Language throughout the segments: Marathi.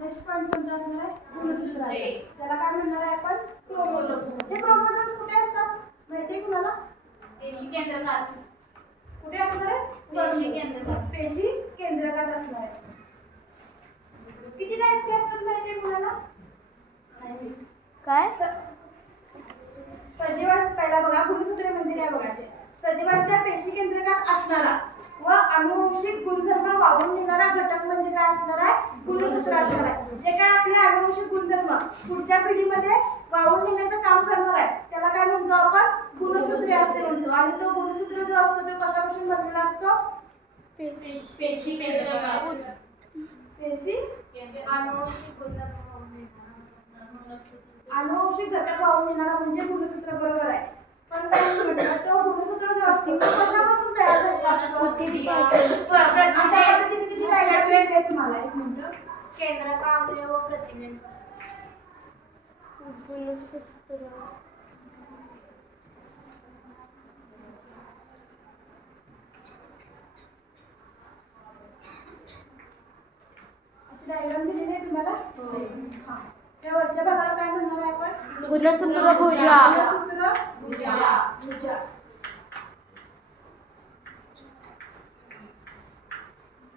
नेक्स्ट पॉइंट कोणता असणार आहे? गुणसूत्र. त्याला काय म्हणणार आहे आपण? क्रोमोझोम. हे क्रोमोझोम्स कुठे असतात माहिती आहे तुम्हाला? पेशी केंद्रकात. कुठे असणार आहे? पेशी केंद्रकात. पेशी केंद्रकात असणार आहे. किती टाईपचे असतात माहिती आहे तुम्हाला? काय? सजीवात पहिला बघा गुणसूत्रे म्हणजे काय बघायचे. सजीवांच्या पेशी केंद्रकात असणारा व अनुवंशिक गुणधर्म वाहून नेणारा घटक म्हणजे काय असणार आहे? गुणसूत्र असणार आहे. जे काय आपले अनुवंशिक गुणधर्म पुढच्या पिढीमध्ये वाहून नेण्याचं काम करणार आहे त्याला काय म्हणतो आपण? गुणसूत्रे असे म्हणतो. आणि तो गुणसूत्र जो असतो तो कशापासून बनलेला असतो? पेशी केंद्रकात. पेशी अनुवंशिक गुणधर्म अनुवंशिक घटक वाहून नेणारा म्हणजे गुणसूत्र. बरोबर आहे. पण काय म्हटलं तो गुणसूत्र जो असतो तो कशापासून तयार झालेला असतो? अशा पद्धतीने किती डायग्राम आहे तुम्हाला? एक मिनिट. केंद्रकामले व प्रतिमेन गुणसूत्र डायग्राम दिलेली आहे तुम्हाला? हां. त्या वरच्या भागाला काय म्हणणार आहे आपण? गुणसूत्र भुजा. गुणसूत्र भुजा.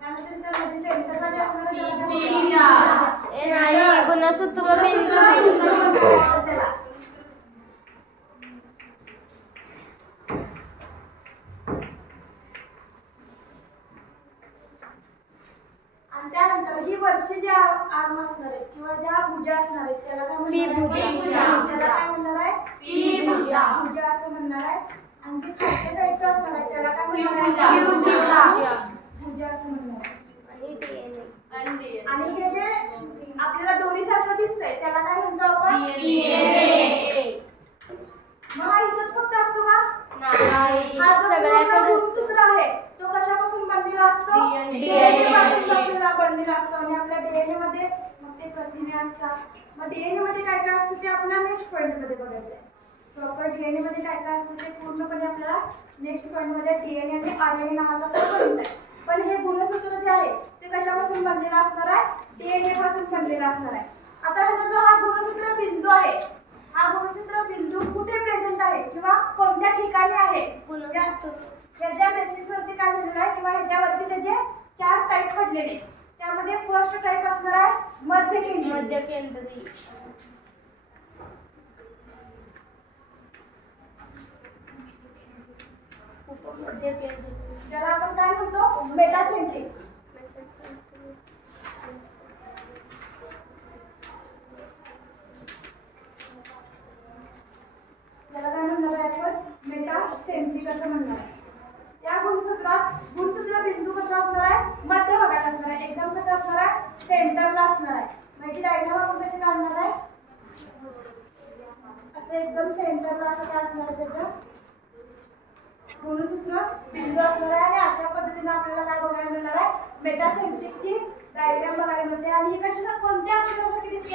त्यानंतर त्यामध्ये सेंटरमध्ये असणारा नाही गुणसूत्र बिंदू. आणि त्यानंतर ही वरची जी आर्म असणार आहे किंवा ज्या भुजा असणार आहेत त्याला काय म्हणणार आहे? पी भुजा. भुजा असं म्हणणार आहे. आणि जी खालच्या साईडचं असणार आहे त्याला काय म्हणणार आहे? भुजा असं म्हणणार आहे. आणि हे जे आपल्याला दोरीसारखं दिसतंय त्याला काय म्हणतो आपण? मग हा इथंच फक्त असतो का? हा जो पूर्ण गुणसूत्र आहे तो कशापासून बनलेला असतो? डीएनए पासून बनलेला असतो. आणि आपल्या डीएनए मध्ये मग ते प्रथिने असतात. मग डीएनए मध्ये काय काय असतं ते आपल्याला नेक्स्ट पॉइंट मध्ये बघायचं आहे. प्रॉपर डीएनए मध्ये काय काय असतं ते पूर्णपणे आपल्याला नेक्स्ट पॉइंट मध्ये डीएनए आणि आरएनए नावाचा पॉइंट आहे. पण हे गुणसूत्र जे आहे ते कशापासून बनलेला असणार आहे? डीएनए पासून बनलेला असणार आहे. आता ह्याचा जो हा गुणसूत्र बिंदू आहे हा गुणसूत्र बिंदू कुठे प्रेझेंट आहे किंवा कोणत्या ठिकाणी आहे याच्या बेसिसवरती काय झालेलं आहे किंवा ह्याच्यावरती त्याचे 4 टाईप पडलेले. त्यामध्ये फर्स्ट टाईप असणार आहे मध्यकेंद्री. त्याला आपण काय म्हणतो? मेटासेंट्रिक. त्याला काय म्हणणार आहे आपण? मेटासेंट्रिक असं म्हणणार आहे. या गुणसूत्र बिंदू कसा असणार आहे? मध्य भागात असणार आहे. एकदम कसं असणार आहे? सेंटरला असणार आहे. माहिती डायग्राम आपण कशी काढणार आहे? असं एकदम सेंटरला असं काय असणार आहे त्याचं गुणसूत्र बिंदू असणार आहे. आणि अशा पद्धतीने आपल्याला काय बघायला मिळणार आहे? मेटासेंट्रिकची डायग्राम बघायला मिळते. आणि ही कशी कोणत्या अक्षरासारखी दिसते?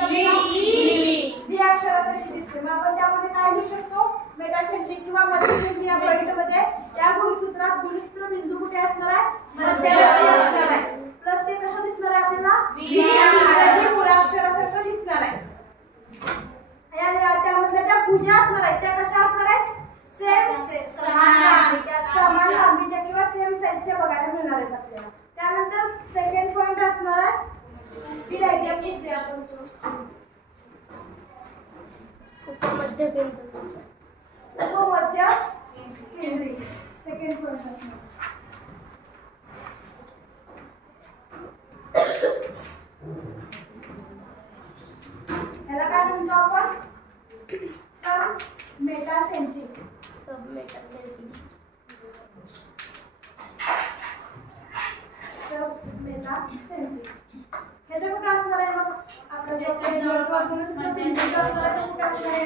डी अक्षरासारखी दिसते. मग आपण त्यामध्ये काय लिहू शकतो? मेटासेंट्रिक किंवा मध्यकेंद्री या पॉइंटमध्ये या गुणसूत्रात गुणसूत्र बिंदू कुठे असणार आहे? मध्यभागी असणार आहे. प्लस ते कसं दिसणार आहे आपल्याला? मूळाक्षरासारखं दिसणार आहे. त्यामध्ये त्या भुजा असणार आहेत त्या कशा असणार आहेत? समान लांबीच्या किंवा सेम साईजच्या बघायला मिळणार आहेत आपल्याला. त्यानंतर सेकंड पॉइंट असणार आहे ही डायग्राम दिसते आपण उपमध्यकेंद्री. सेकंड पॉइंट असणार. याला काय म्हणतो आपण? सब मेटासेंट्रिक. ह्याचं कुठं असणार आहे मग? आपलं गुणसूत्र बिंदू असणार आहे कुठे असणार आहे?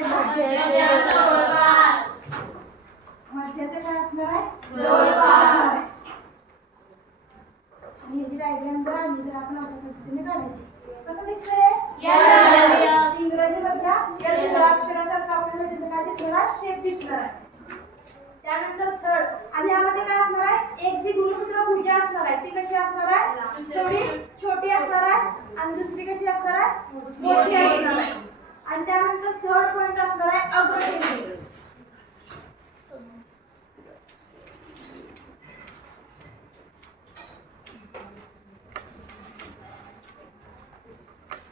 मध्याचं काय असणार आहे? जवळपास. आणि ह्याची डायग्राम जर आली तर आपण अशा पद्धतीने काढायची. कसं दिसतंय? इंग्रजीमधल्या या अक्षरासारखं आपल्याला तिथे काय दिसणार? शेप दिसणार आहे. त्यानंतर थर्ड. आणि यामध्ये काय असणार आहे? एक जी गुणसूत्र भुजा असणार आहे ती कशी असणार आहे? थोडी छोटी असणार आहे. आणि दुसरी कशी असणार आहे मोठी असणार आहे. आणि त्यानंतर थर्ड पॉइंट असणार आहे अग्रकेंद्री.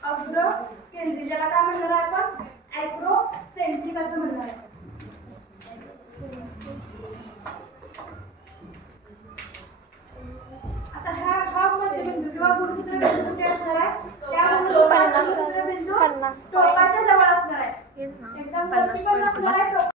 अग्रकेंद्री ज्याला काय म्हणणार आहे आपण ॲक्रोसेंट्रिक असं म्हणणार आहे. आता हा मध्यबिंदू किंवा गुणसूत्र बिंदू कुठे असणार आहे त्या गुणसूत्र बिंदू टोकाच्या जवळ असणार आहे. एकदम वरती पण असणार आहे